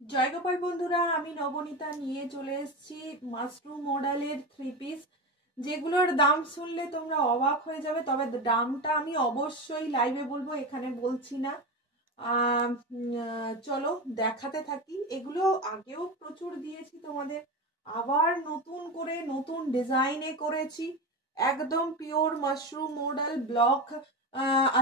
জয়গোপাল বন্ধুরা, আমি নবনীতা নিয়ে চলে এসেছি মাশরুম মডেলের 3 পিস, যেগুলোর দাম শুনলে তোমরা অবাক হয়ে যাবে। তবে দামটা আমি অবশ্যই লাইভে বলবো, এখানে বলছি না। চলো দেখাতে থাকি। এগুলো আগেও প্রচুর দিয়েছি তোমাদের, আবার নতুন করে নতুন ডিজাইনে করেছি। একদম পিওর মাশরুম মডেল ব্লক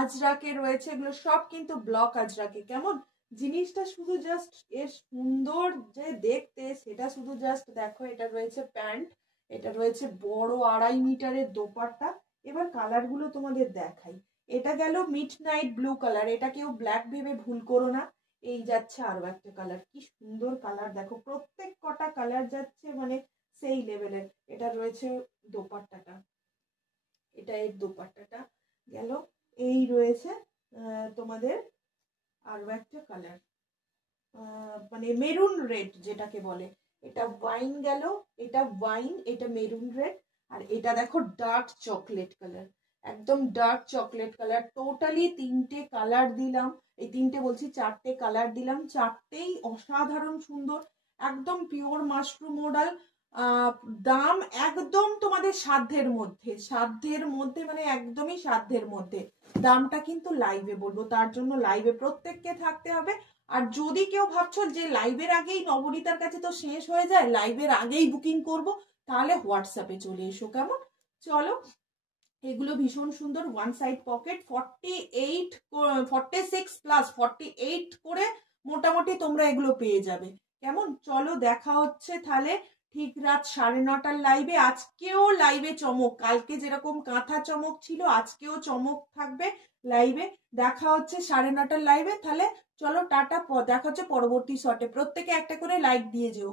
আজরাকে রয়েছে। এগুলো সব কিন্তু ব্লক আজরাকে। কেমন জিনিসটা শুধু জাস্ট এর সুন্দর যে দেখতে, সেটা শুধু জাস্ট দেখো। এটা রয়েছে প্যান্ট, এটা রয়েছে বড় 2.5 মিটারের দোপাট্টা। এবার কালারগুলো তোমাদের দেখাই। এটা গেল মিড নাইট ব্লু কালার, এটা কেউ ব্ল্যাক ভেবে ভুল করো না। এই যাচ্ছে আরো একটা কালার, কি সুন্দর কালার দেখো, প্রত্যেক কটা কালার যাচ্ছে মানে সেই লেভেলের। এটা রয়েছে দোপাট্টাটা, এটা এর দোপাট্টাটা গেল। এই রয়েছে তোমাদের আরো একটা কালার, মানে মেরুন রেড যেটাকে বলে। এটা ওয়াইন গেল, এটা ওয়াইন, এটা মেরুন রেড, আর এটা দেখো ডার্ক চকলেট কালার, একদম ডার্ক চকলেট কালার। টোটালি 3টে কালার দিলাম, এই 3টে বলছি 4টে কালার দিলাম, 4টেই অসাধারণ সুন্দর, একদম পিওর মাশরুম মডেল। দাম একদম তোমাদের সাধ্যের মধ্যে, সাধ্যের মধ্যে মানে একদমই সাধ্যের মধ্যে। দামটা কিন্তু লাইভে বলবো, তার জন্য লাইভে প্রত্যেককে থাকতে হবে। আর যদি কেউ ভাবছো যে লাইভের আগেই নবনীতার কাছে তো শেষ হয়ে যায়, লাইভের আগেই বুকিং করব, তাহলে হোয়াটসঅ্যাপে চলে এসো। কেমন, চলো। এগুলো ভীষণ সুন্দর। ওয়ান সাইড পকেট, 46 প্লাস 48 করে মোটামুটি তোমরা এগুলো পেয়ে যাবে। কেমন, চলো দেখা হচ্ছে তাহলে ঠিক রাত 9:30টার লাইভে। আজকেও লাইভে চমক, কালকে যেরকম কাঁথা চমক ছিল, আজকেও চমক থাকবে লাইভে। দেখা হচ্ছে 9:30টার লাইভে। তাহলে চলো টাটা, দেখা হচ্ছে পরবর্তী শটে। প্রত্যেকে একটা করে লাইক দিয়ে যেও।